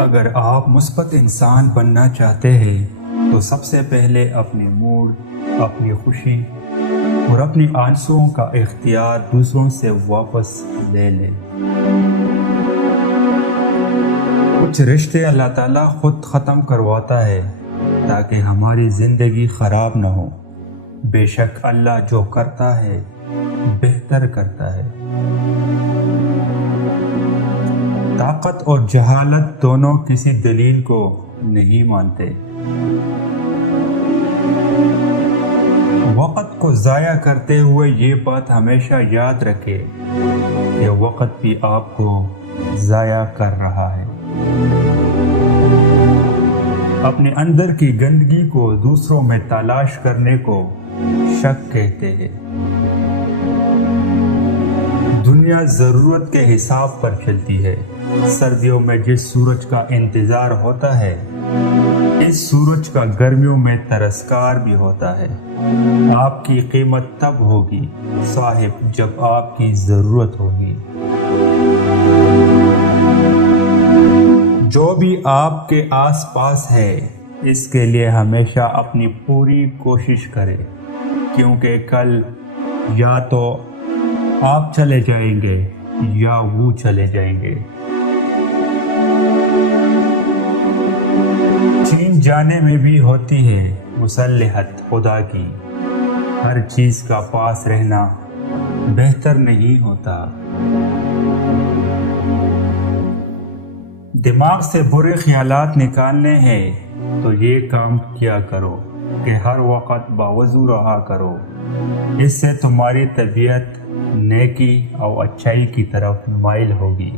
اگر آپ مثبت انسان بننا چاہتے ہیں تو سب سے پہلے اپنے موڈ، اپنی خوشی اور اپنی آنسوؤں کا اختیار دوسروں سے واپس لے لیں۔ کچھ رشتے اللہ تعالیٰ خود ختم کرواتا ہے تاکہ ہماری زندگی خراب نہ ہو۔ بے شک اللہ جو کرتا ہے بہتر کرتا ہے۔ طاقت اور جہالت دونوں کسی دلیل کو نہیں مانتے۔ وقت کو ضائع کرتے ہوئے یہ بات ہمیشہ یاد رکھے کہ وقت بھی آپ کو ضائع کر رہا ہے۔ اپنے اندر کی گندگی کو دوسروں میں تلاش کرنے کو شک کہتے ہیں۔ دنیا ضرورت کے حساب پر چلتی ہے۔ سردیوں میں جس سورج کا انتظار ہوتا ہے اس سورج کا گرمیوں میں ترسکار بھی ہوتا ہے۔ آپ کی قیمت تب ہوگی صاحب جب آپ کی ضرورت ہوگی۔ جو بھی آپ کے آس پاس ہے اس کے لیے ہمیشہ اپنی پوری کوشش کرے، کیونکہ کل یا تو آپ چلے جائیں گے یا وہ چلے جائیں گے۔ چھین جانے میں بھی ہوتی ہے مصلحت خدا کی۔ ہر چیز کا پاس رہنا بہتر نہیں ہوتا۔ دماغ سے برے خیالات نکالنے ہیں تو یہ کام کیا کرو کہ ہر وقت باوضو رہا کرو۔ اس سے تمہاری طبیعت نیکی اور اچھائی کی طرف مائل ہوگی۔